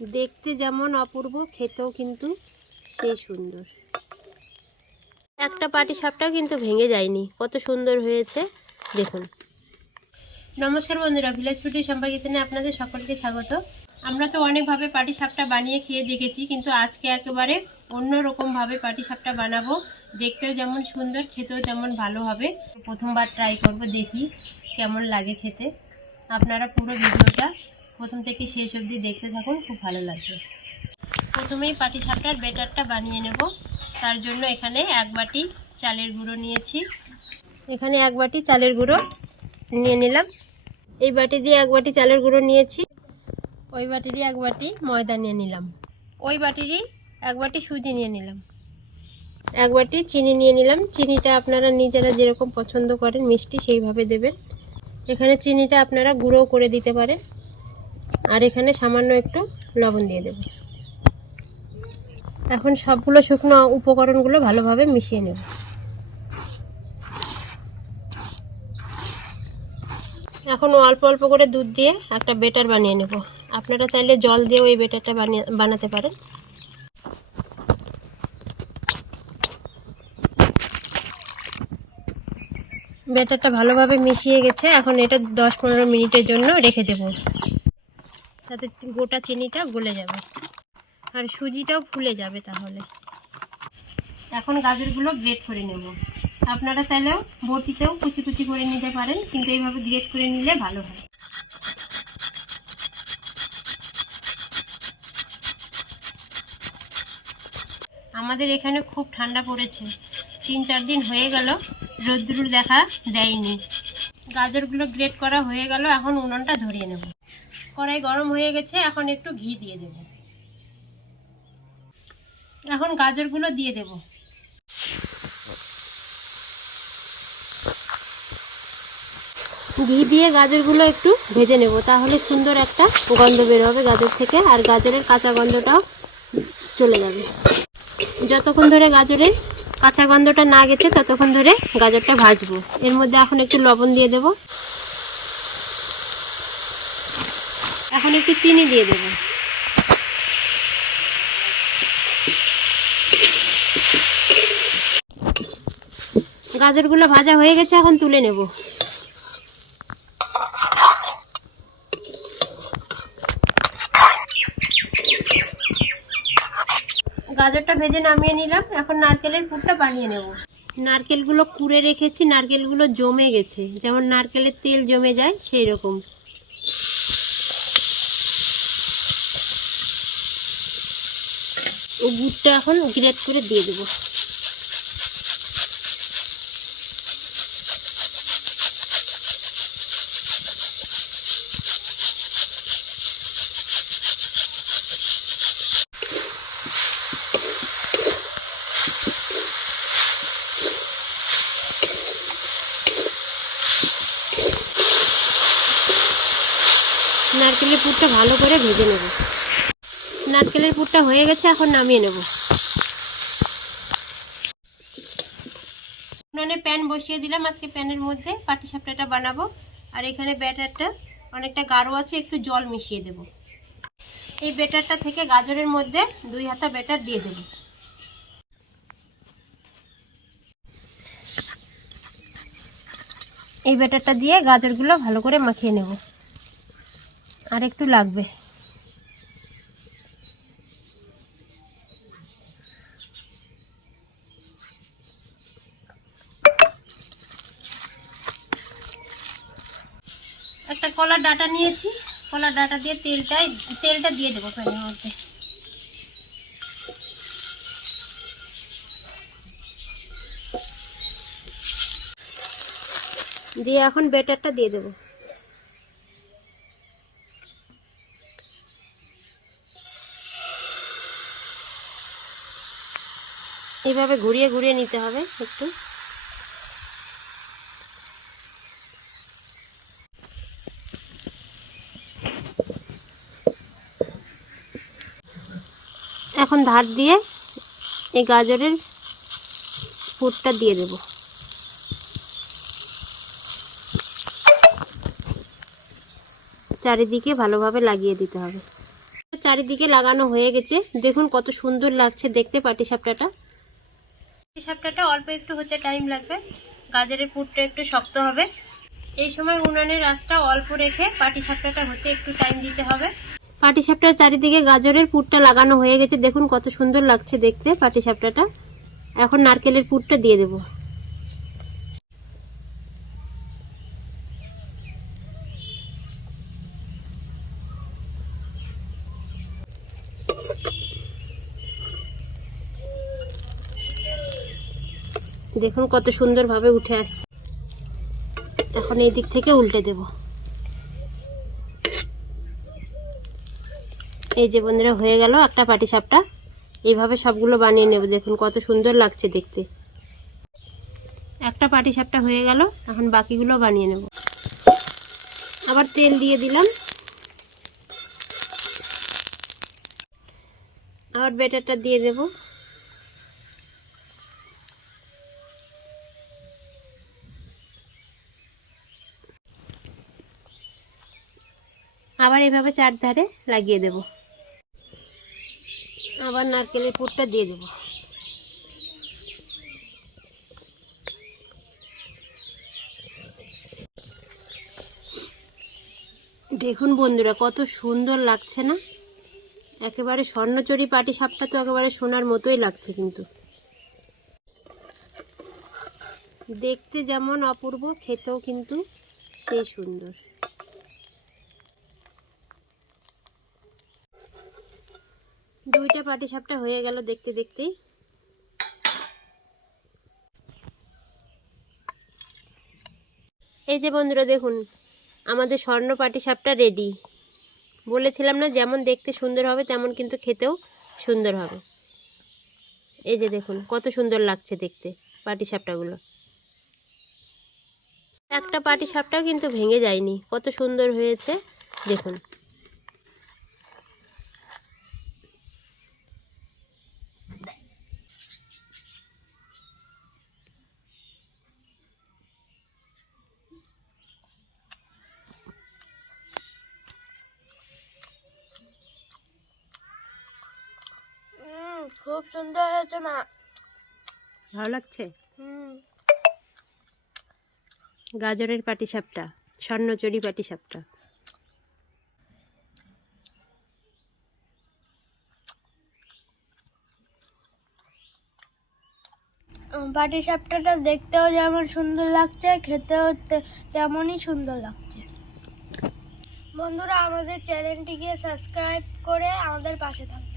দেখতে যেমন অপূর্ব, খেতেও কিন্তু সেই সুন্দর। একটা পাটি সাপটাও কিন্তু ভেঙে যায়নি। কত সুন্দর হয়েছে। দেখুন। নমস্কার বন্ধুরা, ভিলেজ ফুটি সম্পা কিচেনে আপনাদের সকলকে স্বাগত। আমরা তো অনেকভাবে পাটি সাপটা বানিয়ে খেয়ে দেখেছি, কিন্তু আজকে একেবারে অন্য রকমভাবে পাটি সাপটা বানাবো। দেখতেও যেমন সুন্দর, খেতেও তেমন ভালো হবে। প্রথমবার ট্রাই করব, দেখি কেমন লাগে খেতে। আপনারা পুরো ভিডিওটা প্রথম থেকে শেষ অবধি দেখতে থাকুন, খুব ভালো লাগবে। প্রথমেই পাটি সাপটার বেটারটা বানিয়ে নেব। তার জন্য এখানে এক বাটি চালের গুঁড়ো নিয়েছি। এখানে এক বাটি চালের গুঁড়ো নিয়ে নিলাম। এই বাটি দিয়ে এক বাটি চালের গুঁড়ো নিয়েছি। ওই বাটিরই এক বাটি ময়দা নিয়ে নিলাম। ওই বাটিরই এক বাটি সুজি নিয়ে নিলাম। এক বাটি চিনি নিয়ে নিলাম। চিনিটা আপনারা নিজেরা যেরকম পছন্দ করেন, মিষ্টি সেইভাবে দেবেন। এখানে চিনিটা আপনারা গুঁড়ো করে দিতে পারেন। আর এখানে সামান্য একটু লবণ দিয়ে দেব। এখন সবগুলো শুকনো উপকরণগুলো ভালোভাবে মিশিয়ে নেব। এখন অল্প অল্প করে দুধ দিয়ে একটা বেটার বানিয়ে নেব। আপনারা চাইলে জল দিয়েও এই বেটারটা বানিয়ে বানাতে পারেন। বেটারটা ভালোভাবে মিশিয়ে গেছে। এখন এটা দশ পনেরো মিনিটের জন্য রেখে দেব। তাতে গোটা চিনিটা গলে যাবে। আর সুজিটাও ফুলে যাবে তাহলে। এখন গাজরগুলো গ্রেট করে নেব। আপনারা চাইলেও বটিতেও কুচি কুচি করে নিতে পারেন, কিন্তু এইভাবে গ্রেট করে নিলে ভালো হয়। আমাদের এখানে খুব ঠান্ডা পড়েছে। তিন চার দিন হয়ে গেল, রোদ্রুর দেখা দেয়নি। গাজরগুলো গ্রেট করা হয়ে গেল, এখন উনুনটা ধরিয়ে নেব। কড়াই গরম হয়ে গেছে, এখন একটু ঘি দিয়ে দেব। এখন গাজরগুলো দিয়ে দেব। ঘি দিয়ে গাজরগুলো একটু ভেজে নেব, তাহলে সুন্দর একটা গন্ধ বের হবে গাজর থেকে, আর গাজরের কাঁচা গন্ধটাও চলে যাবে। যতক্ষণ ধরে গাজরের কাঁচা গন্ধটা না গেছে, ততক্ষণ ধরে গাজরটা ভাজবো। এর মধ্যে এখন একটু লবণ দিয়ে দেব। এখন একটু চিনি দিয়ে দেব। গাজরগুলো ভাজা হয়ে গেছে, এখন তুলে নেব। গাজরটা ভেজে নামিয়ে নিলাম, এখন নারকেলের পুরটা বানিয়ে নেব। নারকেলগুলো কুড়ে রেখেছি, নারকেলগুলো জমে গেছে। যেমন নারকেলের তেল জমে যায় সেই রকম ও গুড়টা এখন গ্রেট করে দিয়ে দেবো। নারকেলের পুরটা ভালো করে ভেজে নেব। নারকেলের পুরটা হয়ে গেছে, এখন নামিয়ে নেব। উনুনে প্যান বসিয়ে দিলাম, আজকে প্যানের মধ্যে পাটি সাপটাটা বানাবো। আর এখানে ব্যাটারটা অনেকটা গাঢ় আছে, একটু জল মিশিয়ে দেব। এই ব্যাটারটা থেকে গাজরের মধ্যে দুই হাতা ব্যাটার দিয়ে দেব। এই ব্যাটারটা দিয়ে গাজরগুলো ভালো করে মাখিয়ে নেব। আর একটু লাগবে একটা কলার ডাটা নিয়েছি। কলার ডাটা দিয়ে তেলটাই, তেলটা দিয়ে দেবো প্যানের মধ্যে। দিয়ে এখন বেটারটা দিয়ে দেবো। এইভাবে ঘুরিয়ে ঘুরিয়ে নিতে হবে একটু। এখন ধার দিয়ে এই গাজরের পুরটা দিয়ে দেব। চারিদিকে ভালোভাবে লাগিয়ে দিতে হবে। চারিদিকে লাগানো হয়ে গেছে। দেখুন কত সুন্দর লাগছে দেখতে পাটি সাপটাটা। পাটি সাপটাটা অল্প একটু হতে টাইম লাগবে। গাজরের পুরটা একটু শক্ত হবে। এই সময় উনানের আঁচটা অল্প রেখে পাটি সাপটাটা হতে একটু টাইম দিতে হবে। পাটি সাপটার চারিদিকে গাজরের পুরটা লাগানো হয়ে গেছে। দেখুন কত সুন্দর লাগছে দেখতে পাটি সাপটাটা। এখন নারকেলের পুরটা দিয়ে দেবো। দেখুন কত সুন্দরভাবে উঠে আসছে। এখন এই দিক থেকে উল্টে দেব। এই যে বন্ধুরা, হয়ে গেল একটা পাটি সাপটা এইভাবে সবগুলো বানিয়ে নেব, দেখুন কত সুন্দর লাগছে দেখতে। একটা পাটি সাপটা হয়ে গেল, এখন বাকিগুলো বানিয়ে নেব। আবার তেল দিয়ে দিলাম। আবার বেটারটা দিয়ে দেবো। আবার এভাবে চারধারে লাগিয়ে দেব। আবার নারকেলের পুরটা দিয়ে দেব। দেখুন বন্ধুরা, কত সুন্দর লাগছে না? একেবারে স্বর্ণচরি পাটি সাপটা তো একেবারে সোনার মতোই লাগছে কিন্তু। দেখতে যেমন অপূর্ব, খেতেও কিন্তু সেই সুন্দর। দুইটা পাটি সাপটা হয়ে গেল দেখতে দেখতেই। এই যে বন্ধুরা দেখুন, আমাদের স্বর্ণ পাটি সাপটা রেডি বলেছিলাম না, যেমন দেখতে সুন্দর হবে, তেমন কিন্তু খেতেও সুন্দর হবে। এই যে দেখুন, কত সুন্দর লাগছে দেখতে পাটি সাপটাগুলো একটা পাটি সাপটাও কিন্তু ভেঙে যায়নি, কত সুন্দর হয়েছে, দেখুন। খুব সুন্দর হয়েছে মা। ভালো লাগছে? হুম। গাজরের পাটি সাপটা স্বর্ণচুরি পাটি সাপটা পাটি সাপটাটা দেখতেও যেমন সুন্দর লাগছে খেতেও তেমনই সুন্দর লাগছে। বন্ধুরা আমাদের চ্যানেলটিকে সাবস্ক্রাইব করে আমাদের পাশে থাকবে।